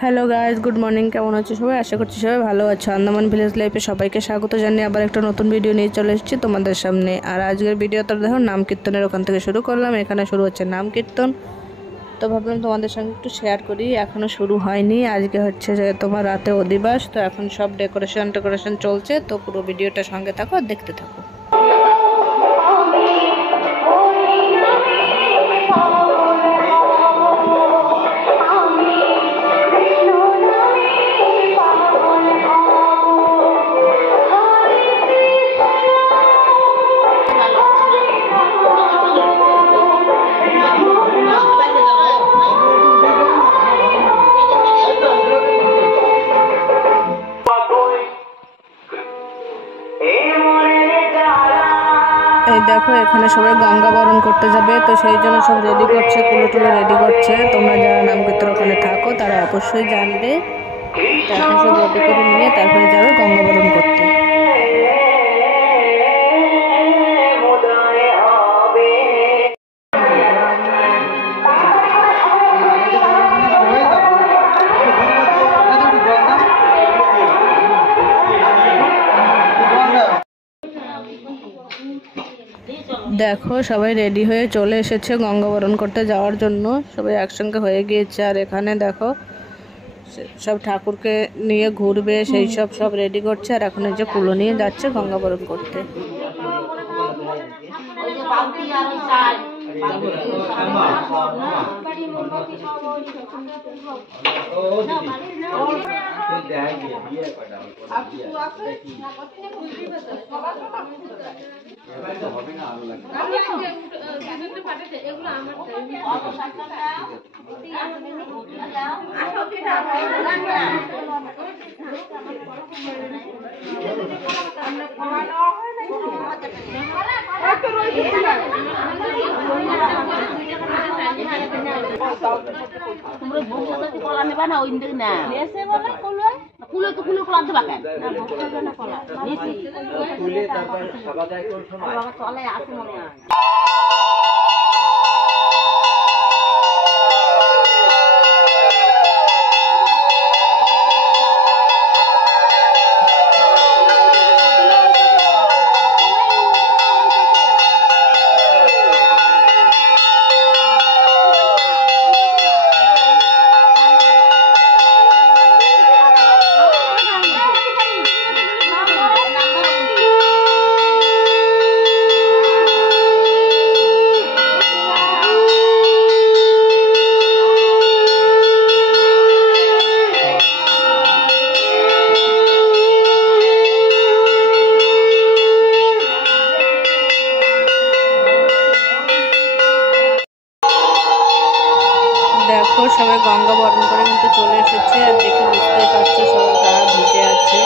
Hello guys, good morning. কেমন আছো সবাই? আশা করছি সবাই ভালো আছো। আন্দামান ভিলেজ লাইফে সবাইকে স্বাগত জানিয়ে আবার একটা নতুন ভিডিও নিয়ে চলে এসেছি তোমাদের সামনে। আর আজকের ভিডিওটা দেখো নাম কীর্তনের ওখান থেকে শুরু করলাম। এখানে শুরু হচ্ছে নাম কীর্তন, তো ভাবলাম তোমাদের সঙ্গে একটু শেয়ার করি। এখনও শুরু হয়নি, আজকে হচ্ছে যে তোমার রাতে অধিবাস, তো এখন সব ডেকোরেশন চলছে। তো পুরো ভিডিওটা সঙ্গে থাকো আর দেখতে থাকো। এই দেখো এখানে সবাই গঙ্গা বরণ করতে যাবে, তো সেই জন্য সব রেডি করছে, কুলো রেডি করছে। তোমরা যারা নাম কীর্তন ওখানে থাকো তারা অবশ্যই জানবে। এখন সব রেডি করে নিয়ে তারপরে যাবে গঙ্গা বরণ করতে। দেখো সবাই রেডি হয়ে চলে এসেছে গঙ্গা বরণ করতে যাওয়ার জন্য, সবাই একসঙ্গে হয়ে গিয়েছে। আর এখানে দেখো সব ঠাকুরকে নিয়ে ঘুরবে, সেই সব রেডি করছে। আর এখন এই যে কুলো নিয়ে যাচ্ছে গঙ্গা বরণ করতে। দেখো সবাই গঙ্গা বরণ করে কিন্তু চলে এসেছে। আর দেখে বুঝতেই পারছো সবার গা ভিজে আছে।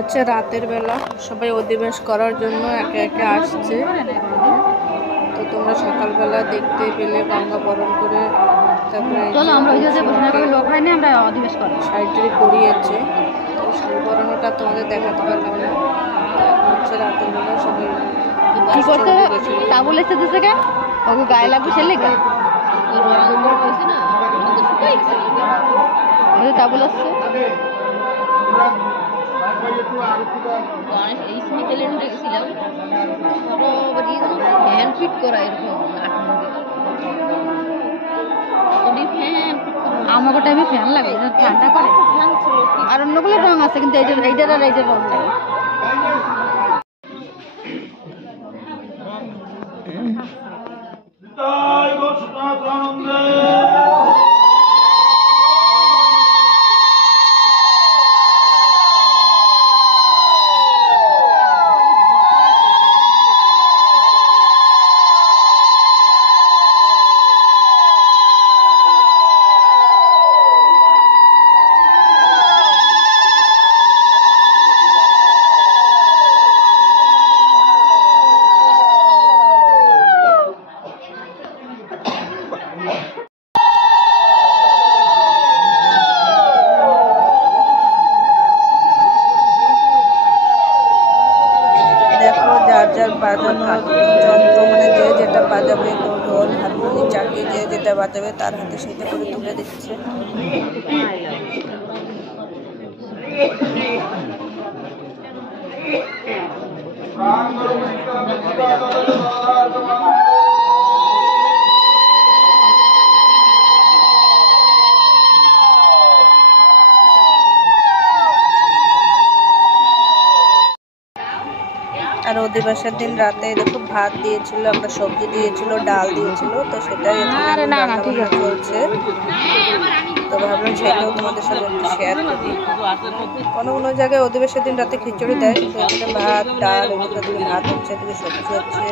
হচ্ছে রাতের বেলা, সবাই অধিবেশ করার জন্য একে একে আসছে। তো তোমরা সকালবেলা দেখতে পেলে গঙ্গা বরণ করে তারপরে শাড়ি পরিয়েছে। তো শাড়ি পরানোটা তোমাদের দেখাতে পারলাম না। হচ্ছে রাতের বেলা সবাই তাবুল এসে দিছে কে ওকে গায়ে লাগবে সে লেগে তাবুল আসছে এই স্মিতেলে ঢুকে গেছিলাম ফ্যান ফিট করা এরকম আমাকে টাইমে ফ্যান লাগে ঠান্ডা করে আর অন্যগুলো রং আছে কিন্তু এইটার আর এইটার রং লাগে। যার বাজানোর যন্ত্র মানে যে যেটা বাজাবে, ঢোল হারমোনি চাকি যে যেটা বাজাবে তার হাতে সেটা করে তুলে দিচ্ছে। আর অধিবাসের দিন রাতে দেখো ভাত দিয়েছিল, আমরা সবজি দিয়েছিল, ডাল দিয়েছিল, তো সেটাই চলছে। তো ভাবলাম সেটাও তোমাদের সাথে একটু শেয়ার করি। কোনো কোনো জায়গায় অধিবাসের দিন রাতে খিচুড়ি দেয়, কিন্তু এখানে ভাত ডাল, এদিকে ভাত হচ্ছে, এদিকে সবজি হচ্ছে।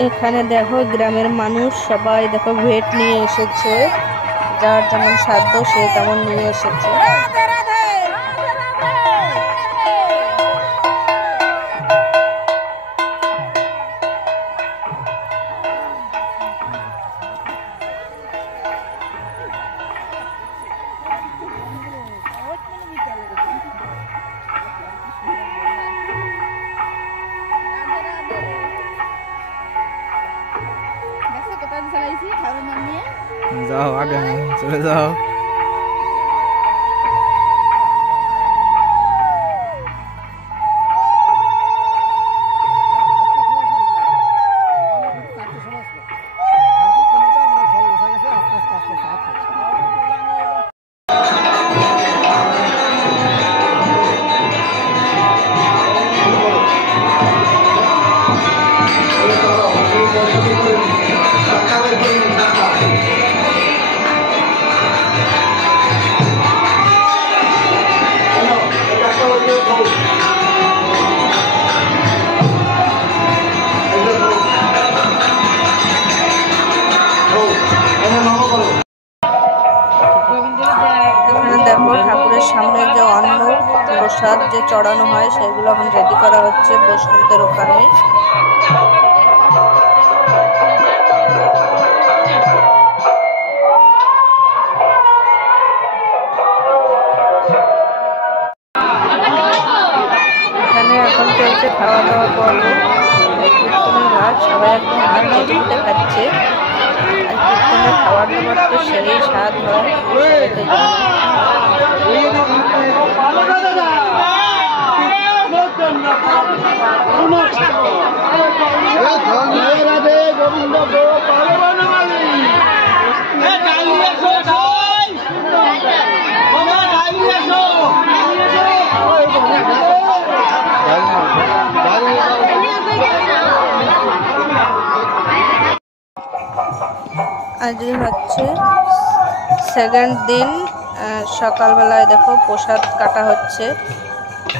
এখানে দেখো গ্রামের মানুষ সবাই দেখো ভেট নিয়ে এসেছে, যার যেমন সাধ্য সে তেমন নিয়ে এসেছে। যাও আগে চলে যাও। দেখো ঠাকুরের সামনে যে অন্ন প্রসাদ যে চড়ানো হয় সেগুলো এখন রেডি করা হচ্ছে বৈষ্ণবদের ওখানে। এখানে এখন চলছে খাওয়া দাওয়া পর্ব, কীর্তনের ঘাট, সবাই এখন হাত তুলতে খাচ্ছে। আর কীর্তনের খাবার দাবার তো সেই স্বাদ হয়, সবাই তো আজকে হচ্ছে সেকেন্ড দিন, সকালবেলায় দেখো প্রসাদ কাটা হচ্ছে।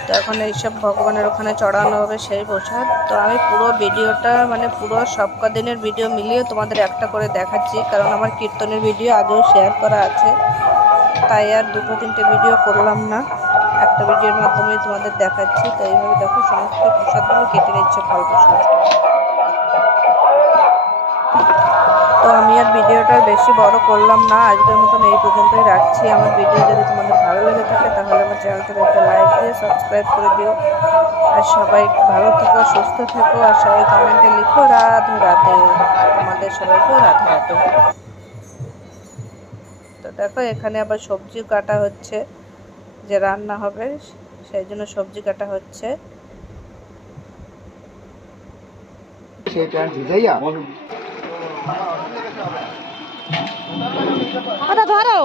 তো এখন এইসব ভগবানের ওখানে চড়ানো হবে সেই প্রসাদ। তো আমি পুরো ভিডিওটা মানে পুরো সব কদিনের ভিডিও মিলিয়ে তোমাদের একটা করে দেখাচ্ছি, কারণ আমার কীর্তনের ভিডিও আগেও শেয়ার করা আছে, তাই আর দুটো তিনটে ভিডিও করলাম না, একটা ভিডিওর মাধ্যমে তোমাদের দেখাচ্ছি। তো এইভাবে দেখো সমস্ত প্রসাদগুলো কেটে নিচ্ছে, ফল প্রসাদ। তো আমি আর ভিডিওটা বেশি বড় করলাম না, আজকের মতন এই পর্যন্তই রাখছি। আমার ভিডিও যদি তোমাদের ভালো লেগে থাকে তাহলে আমার চ্যানেলটাকে একটা লাইক দিয়ে সাবস্ক্রাইব করে দিও। আর সবাই ভালো থেকো, সুস্থ থেকো, আর সবাই কমেন্টে লিখো রাধে রাধে। তোমাদের সবাইকেও রাধে রাধে। তো দেখো এখানে আবার সবজি কাটা হচ্ছে, যে রান্না হবে সেই জন্য সবজি কাটা হচ্ছে। ধরো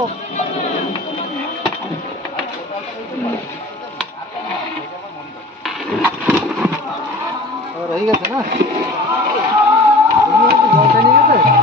রয়ে গেছে না, জলটা নিয়ে গেছে।